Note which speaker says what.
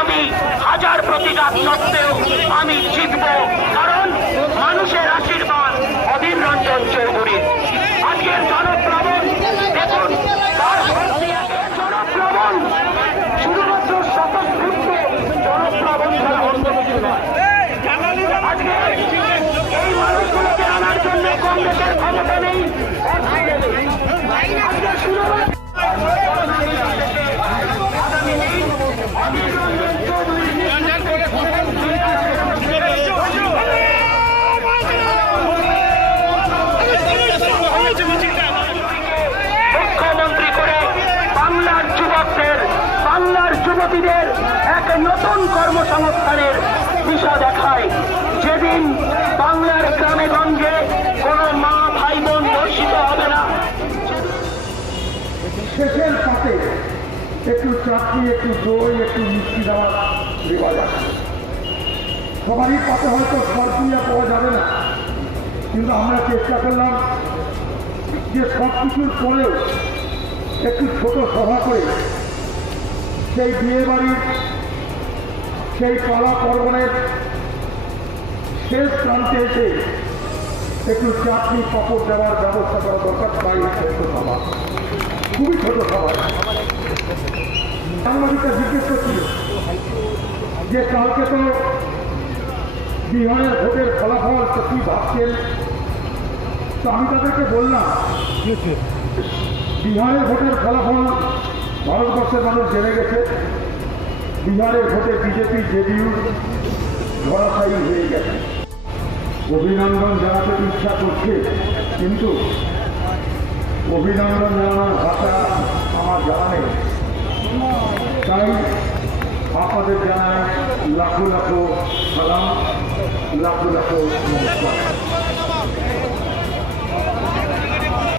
Speaker 1: আমি হাজার প্রতিঘাত সত্ত্বেও আমি জিতব। মুখ্যমন্ত্রী করে বাংলার যুবকদের, বাংলার যুবতীদের এক নতুন কর্মসংস্থানের দিশা দেখায়। যেদিন বাংলার গ্রামে গঞ্জে কোনো মা ভাই বোন ধর্ষিত হবে না।
Speaker 2: শেষের পাতে একটু চাটনি একটু দই একটু মিষ্টি দেওয়ার রেওয়াজ আছে সবারই পাতে হয়তো সরপুরিয়া পাওয়া যাবে না। কিন্তু আমরা চেষ্টা করলাম যে সব কিছুর পরেও একটু ছোট সভা করে সেই বিয়ে বাড়ির সেই পালা পর্বণের শেষ প্রান্তে এসে একটু চাটনি পাপড় দেওয়ার ব্যবস্থা করা দরকার তাই ছোট্ট সভা। খুবই ছোট সভা। সাংবাদিকরা জিজ্ঞেস করছিল যে কালকে তো বিহারের ভোটের ফলাফল তো কি ভাবছেন? তো আমি তাদেরকে বললাম বিহারের ভোটের ফলাফল ভারতবর্ষের মানুষ জেনে গেছে। বিহারের ভোটে বিজেপি, জেডিইউ ধরাশায়ী হয়ে গেছে। অভিনন্দন জানাতে ইচ্ছা করছে, কিন্তু অভিনন্দন জানানোর ভাষা আমার জানা নেই। তাই আপনাদের জানায় লাখো লাখো সালাম, লাখো লাখো নমস্কার।